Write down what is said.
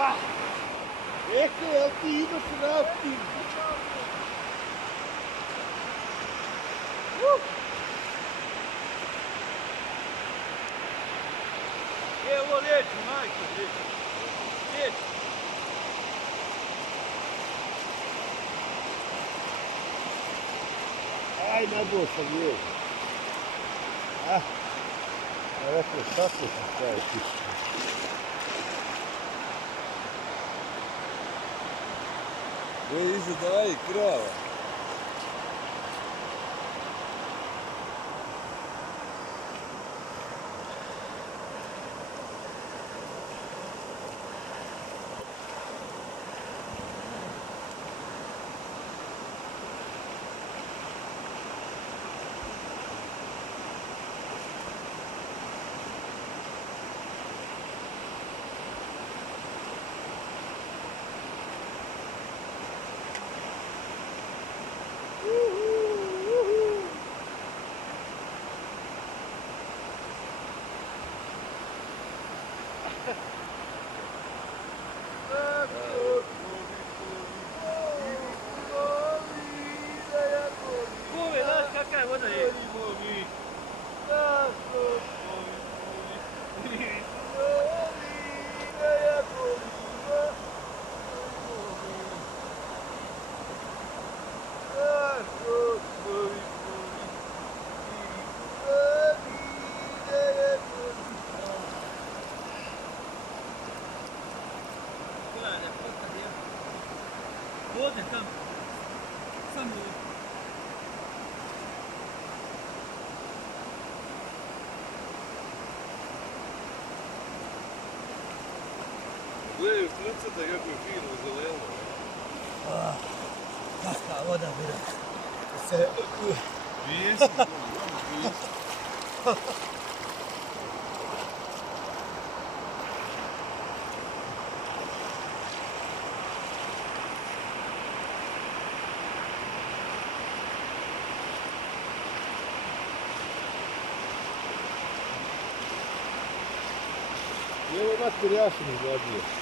Eke, jel ti imaš rafting? Evo liječi, majko, liječi. Liječi. Aj, nabuo sam liječi. Rekao, kako sam staje tišće. Ovo iza daje krava. Kume, znaš kakva je voda je? Ovdje, tamo. Samo ovdje. Gledaj, srcata kako je fino zeleno. Kakva voda, bira. Pijesak, Evo nas pirjašin izgleduje.